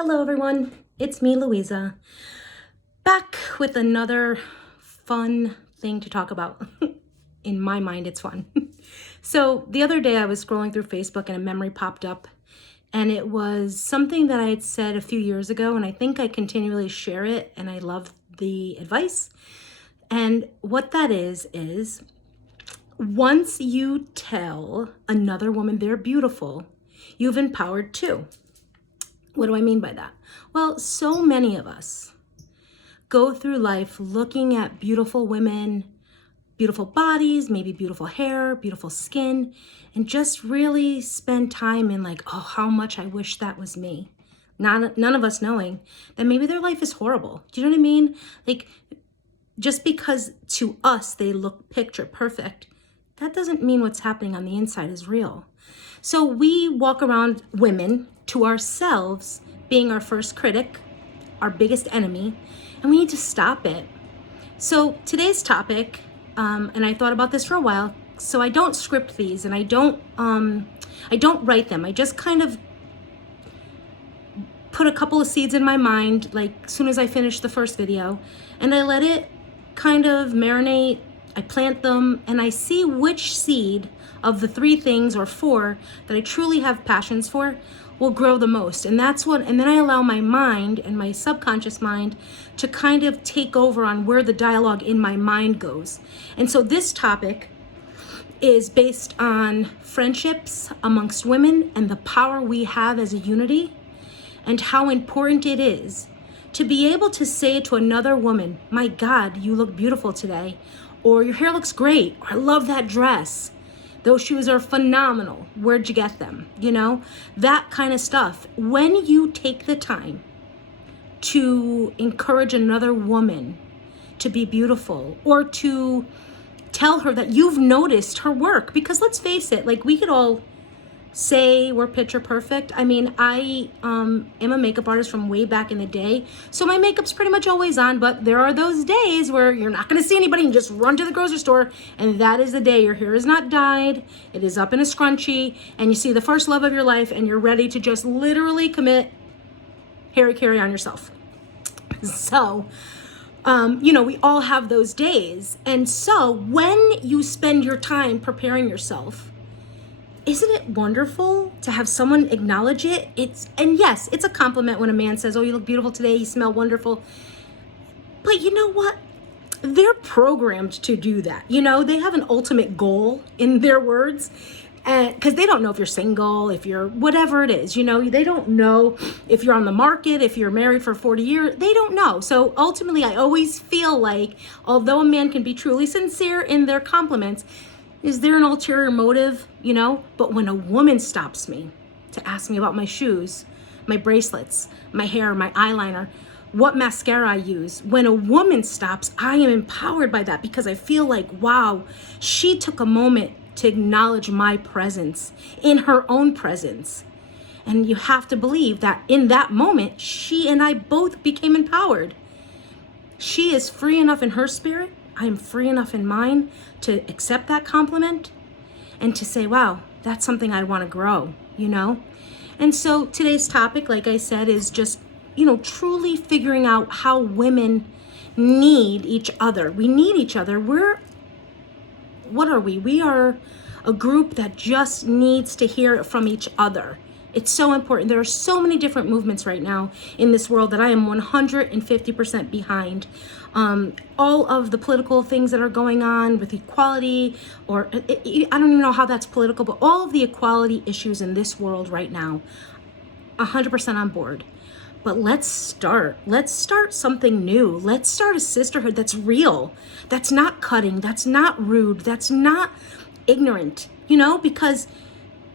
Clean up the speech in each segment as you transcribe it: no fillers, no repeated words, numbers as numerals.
Hello everyone, it's me, Louisa, back with another fun thing to talk about. In my mind, it's fun. So the other day I was scrolling through Facebook and a memory popped up, and it was something that I had said a few years ago, and I think I continually share it, and I love the advice. And what that is once you tell another woman they're beautiful, you've empowered too. What do I mean by that? Well, so many of us go through life looking at beautiful women, beautiful bodies, maybe beautiful hair, beautiful skin, and just really spend time in like, oh, how much I wish that was me. None of us knowing that maybe their life is horrible. Do you know what I mean? Like, just because to us they look picture perfect, that doesn't mean what's happening on the inside is real. So we walk around, women, to ourselves being our first critic, our biggest enemy, and we need to stop it. So today's topic, and I thought about this for a while, so I don't script these and I don't write them. I just kind of put a couple of seeds in my mind, like as soon as I finish the first video, and I let it kind of marinate. I plant them and I see which seed of the 3 things or 4 that I truly have passions for will grow the most. And then I allow my mind and my subconscious mind to kind of take over on where the dialogue in my mind goes. And so this topic is based on friendships amongst women and the power we have as a unity, and how important it is to be able to say to another woman, my God, you look beautiful today, or your hair looks great, or I love that dress. Those shoes are phenomenal. Where'd you get them? You know, that kind of stuff. When you take the time to encourage another woman to be beautiful, or to tell her that you've noticed her work, because let's face it, like, we could all say we're picture perfect. I mean, I am a makeup artist from way back in the day, so my makeup's pretty much always on, but there are those days where you're not going to see anybody and just run to the grocery store, and that is the day your hair is not dyed, it is up in a scrunchie, and you see the first love of your life, and you're ready to just literally commit Harry Carry on yourself. So we all have those days. And so when you spend your time preparing yourself, isn't it wonderful to have someone acknowledge it? And yes, it's a compliment when a man says, oh, you look beautiful today, you smell wonderful. But you know what? They're programmed to do that. You know, they have an ultimate goal in their words, because they don't know if you're single, if you're whatever it is, you know, they don't know if you're on the market, if you're married for 40 years, they don't know. So ultimately, I always feel like, although a man can be truly sincere in their compliments, is there an ulterior motive, you know? But when a woman stops me to ask me about my shoes, my bracelets, my hair, my eyeliner, what mascara I use, when a woman stops, I am empowered by that, because I feel like, wow, she took a moment to acknowledge my presence in her own presence. And you have to believe that in that moment, she and I both became empowered. She is free enough in her spirit, I am free enough in mine to accept that compliment and to say, wow, that's something I want to grow, you know? And so today's topic, like I said, is just, truly figuring out how women need each other. We need each other. What are we? We are a group that just needs to hear it from each other. It's so important. There are so many different movements right now in this world that I am 150% behind. All of the political things that are going on with equality, or I don't even know how that's political, but all of the equality issues in this world right now, 100% on board. But let's start something new. Let's start a sisterhood that's real, that's not cutting, that's not rude, that's not ignorant, because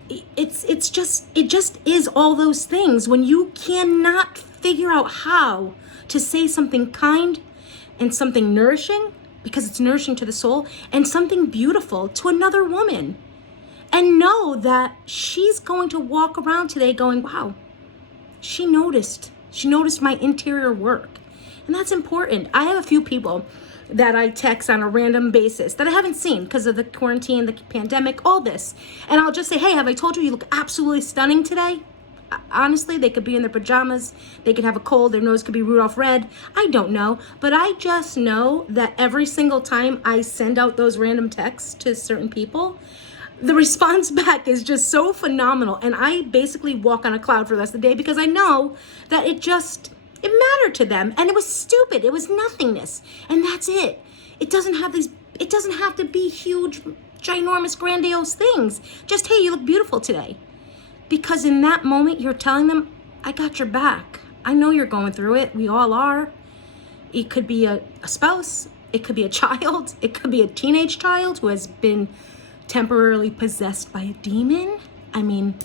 it just is all those things. When you cannot figure out how to say something kind and something nourishing, because it's nourishing to the soul, and something beautiful to another woman, and know that she's going to walk around today going, wow, she noticed my interior work. And that's important. I have a few people that I text on a random basis that I haven't seen because of the quarantine, the pandemic, all this. And I'll just say, hey, have I told you you look absolutely stunning today? honestly, they could be in their pajamas. They could have a cold. Their nose could be Rudolph red. I don't know. But I just know that every single time I send out those random texts to certain people, the response back is just so phenomenal. And I basically walk on a cloud for the rest of the day because I know that it mattered to them. And it was stupid. It was nothingness. And that's it. It doesn't have to be huge, ginormous, grandiose things. Just, hey, you look beautiful today. Because in that moment, you're telling them, I got your back. I know you're going through it. We all are. It could be a spouse. It could be a child. It could be a teenage child who has been temporarily possessed by a demon. I mean,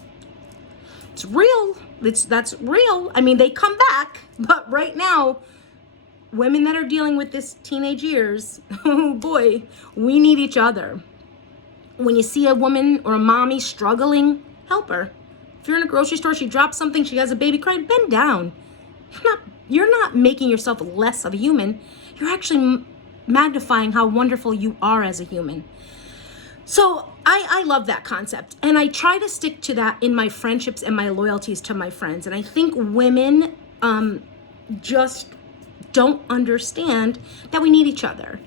it's real. That's real. I mean, they come back. But right now, women that are dealing with this teenage years, oh boy, we need each other. When you see a woman or a mommy struggling, help her. If you're in a grocery store, she drops something, she has a baby crying, bend down. You're not making yourself less of a human. You're actually magnifying how wonderful you are as a human. So I love that concept. And I try to stick to that in my friendships and my loyalties to my friends. And I think women just don't understand that we need each other.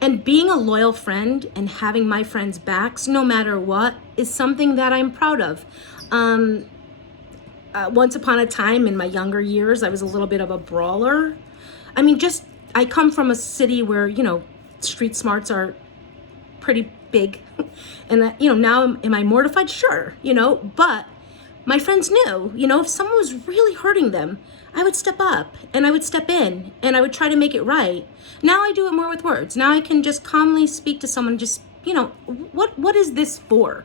And being a loyal friend and having my friends' backs, no matter what, is something that I'm proud of. Once upon a time in my younger years, I was a little bit of a brawler. I mean, I come from a city where, street smarts are pretty big. And, now am I mortified? Sure, but my friends knew, if someone was really hurting them, I would step up and I would step in and I would try to make it right. Now I do it more with words. Now I can just calmly speak to someone, what is this for?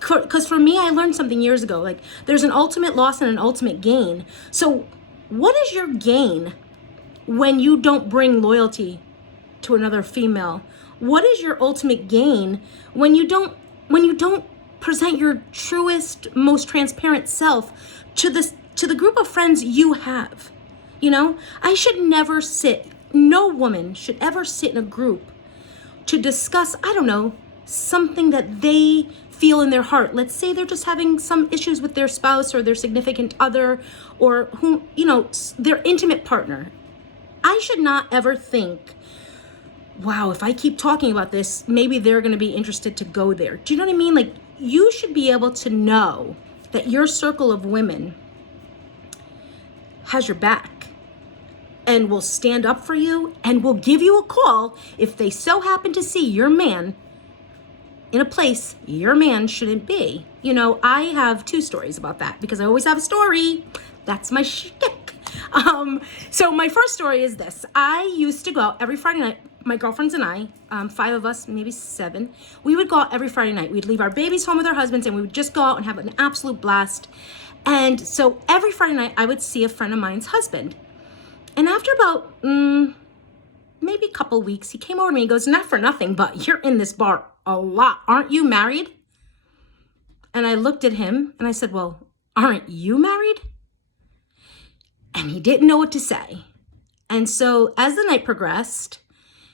Because for me, I learned something years ago, like there's an ultimate loss and an ultimate gain. So what is your gain when you don't bring loyalty to another female? What is your ultimate gain when you don't present your truest, most transparent self to the group of friends you have? No woman should ever sit in a group to discuss, I don't know, something that they feel in their heart. Let's say they're just having some issues with their spouse or their significant other or their intimate partner. I should not ever think, wow, if I keep talking about this, maybe they're going to be interested to go there. Do you know what I mean? Like, you should be able to know that your circle of women has your back and will stand up for you and will give you a call if they so happen to see your man in a place your man shouldn't be. I have 2 stories about that because I always have a story. That's my shtick. So my first story is this. I used to go out every Friday night. My girlfriends and I, 5 of us, maybe 7, we would go out every Friday night. We'd leave our babies home with our husbands and we would just go out and have an absolute blast. And so every Friday night I would see a friend of mine's husband. And after about maybe a couple weeks, he came over to me and goes, not for nothing, but you're in this bar a lot. Aren't you married? And I looked at him and I said, well, aren't you married? And he didn't know what to say. And so as the night progressed,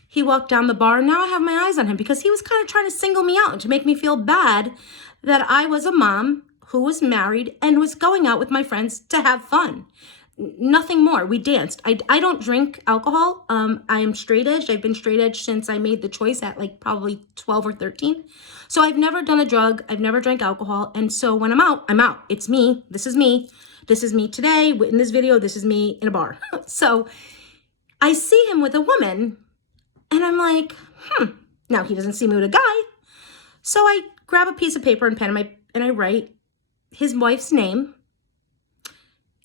he walked down the bar and now I have my eyes on him because he was kind of trying to single me out and to make me feel bad that I was a mom who was married and was going out with my friends to have fun. Nothing more. We danced. I don't drink alcohol. I am straight edged. I've been straight edged since I made the choice at like probably 12 or 13. So I've never done a drug. I've never drank alcohol. And so when I'm out, I'm out. It's me. This is me. This is me today. In this video, this is me in a bar. So I see him with a woman and I'm like, Now he doesn't see me with a guy. So I grab a piece of paper and pen and I write his wife's name.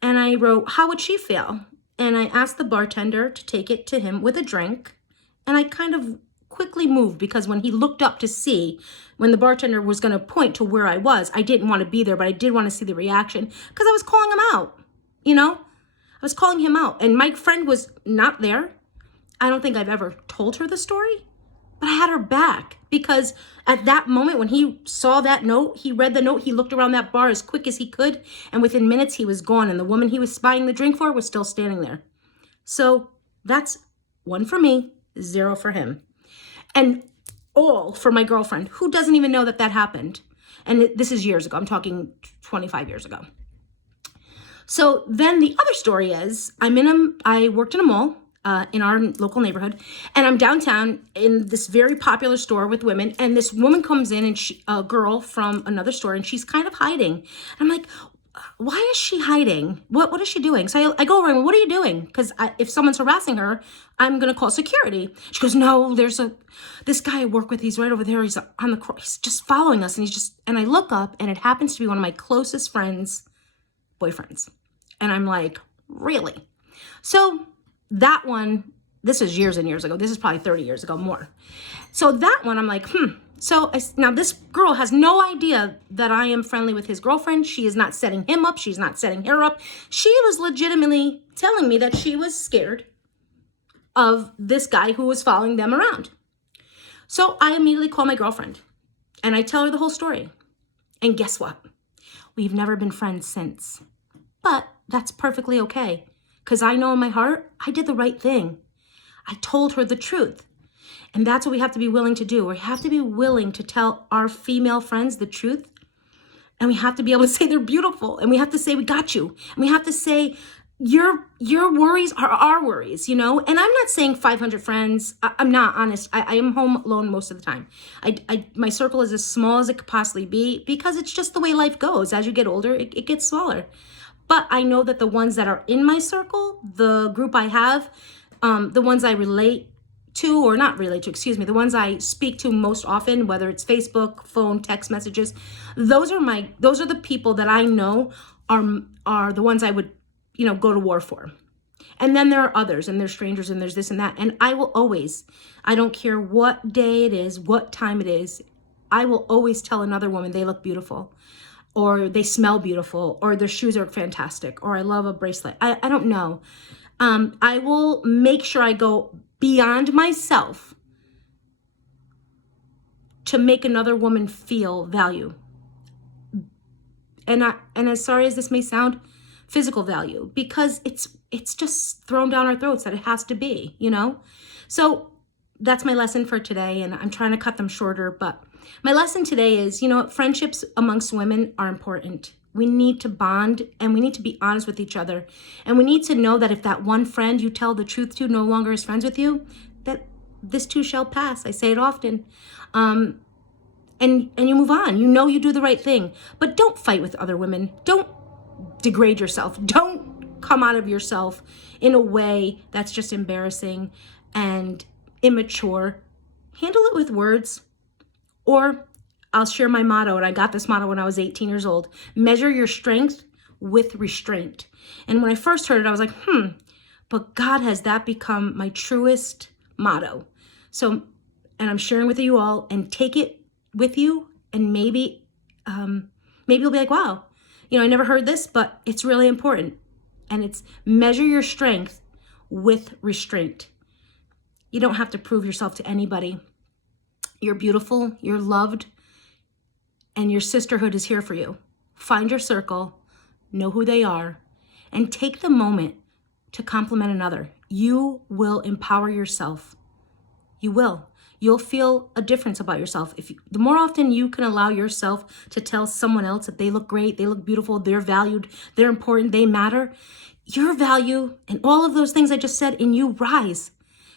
And I wrote, how would she feel? And I asked the bartender to take it to him with a drink. And I kind of quickly moved because when he looked up to see, when the bartender was going to point to where I was, I didn't want to be there, but I did want to see the reaction because I was calling him out, I was calling him out. And my friend was not there. I don't think I've ever told her the story, but I had her back because at that moment when he saw that note, he read the note, he looked around that bar as quick as he could, and within minutes he was gone, and the woman he was buying the drink for was still standing there. So that's 1 for me, 0 for him. And all for my girlfriend, who doesn't even know that happened. And this is years ago. I'm talking 25 years ago. So then the other story is I worked in a mall in our local neighborhood, and I'm downtown in this very popular store with women, and this woman comes in, and a girl from another store, and she's kind of hiding. I'm like, why is she hiding? What is she doing? So I go over and, what are you doing? Because if someone's harassing her, I'm going to call security. She goes, no, this guy I work with, he's right over there. He's on the cross. He's just following us. And I look up, and it happens to be one of my closest friends' boyfriends. And I'm like, really? So that one, this is years and years ago. This is probably 30 years ago, more. So that one, I'm like, So now this girl has no idea that I am friendly with his girlfriend. She is not setting him up. She's not setting her up. She was legitimately telling me that she was scared of this guy who was following them around. So I immediately call my girlfriend and I tell her the whole story. And guess what? We've never been friends since. But that's perfectly okay, because I know in my heart, I did the right thing. I told her the truth. And that's what we have to be willing to do. We have to be willing to tell our female friends the truth. And we have to be able to say they're beautiful. And we have to say, we got you. And we have to say, your worries are our worries, And I'm not saying 500 friends. I'm not, honest. I am home alone most of the time. My circle is as small as it could possibly be, because it's just the way life goes. As you get older, it gets smaller. But I know that the ones that are in my circle, the group I have, the ones I relate to, or not relate to, excuse me, the ones I speak to most often, whether it's Facebook, phone, text messages, those are the people that I know are the ones I would, go to war for. And then there are others, and there's strangers, and there's this and that. And I will always, I don't care what day it is, what time it is, I will always tell another woman they look beautiful, or they smell beautiful, or their shoes are fantastic, or I love a bracelet. I don't know. I will make sure I go beyond myself to make another woman feel value. And as sorry as this may sound, physical value, because it's just thrown down our throats that it has to be, So that's my lesson for today, and I'm trying to cut them shorter, but my lesson today is, friendships amongst women are important. We need to bond, and we need to be honest with each other. And we need to know that if that one friend you tell the truth to no longer is friends with you, that this too shall pass. I say it often. And you move on. You do the right thing. But don't fight with other women. Don't degrade yourself. Don't come out of yourself in a way that's just embarrassing and immature. Handle it with words. Or I'll share my motto, and I got this motto when I was 18 years old. Measure your strength with restraint. And when I first heard it, I was like, but God, has that become my truest motto? So, and I'm sharing with you all, and take it with you, and maybe you'll be like, wow, I never heard this, but it's really important. And it's measure your strength with restraint. You don't have to prove yourself to anybody. You're beautiful, you're loved, and your sisterhood is here for you. Find your circle, know who they are, and take the moment to compliment another. You will empower yourself. You will. You'll feel a difference about yourself. The more often you can allow yourself to tell someone else that they look great, they look beautiful, they're valued, they're important, they matter, your value and all of those things I just said in you rise,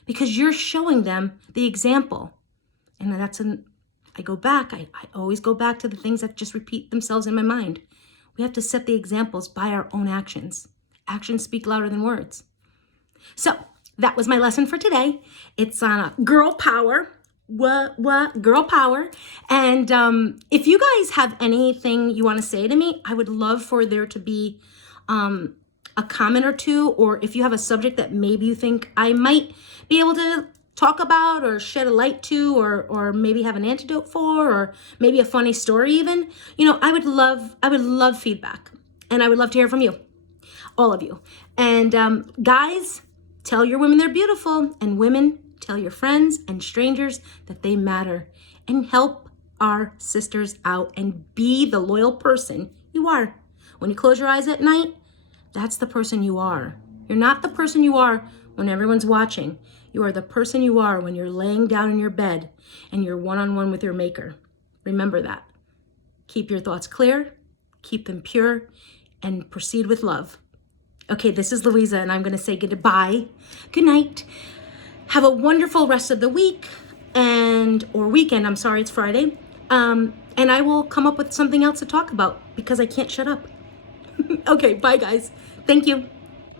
because you're showing them the example. And I go back, I always go back to the things that just repeat themselves in my mind. We have to set the examples by our own actions. Actions speak louder than words. So that was my lesson for today. It's on girl power. What? Girl power. And if you guys have anything you want to say to me, I would love for there to be a comment or two, or if you have a subject that maybe you think I might be able to talk about or shed a light to, or maybe have an antidote for, or maybe a funny story even, I would love feedback, and I would love to hear from you, all of you. And guys, tell your women they're beautiful, and women, tell your friends and strangers that they matter, and help our sisters out, and be the loyal person you are. When you close your eyes at night, that's the person you are. You're not the person you are when everyone's watching. You are the person you are when you're laying down in your bed and you're one-on-one with your maker. Remember that. Keep your thoughts clear, keep them pure, and proceed with love. Okay, this is Louisa, and I'm going to say goodbye. Good night. Have a wonderful rest of the week or weekend. I'm sorry, it's Friday. And I will come up with something else to talk about because I can't shut up. Okay, bye guys. Thank you.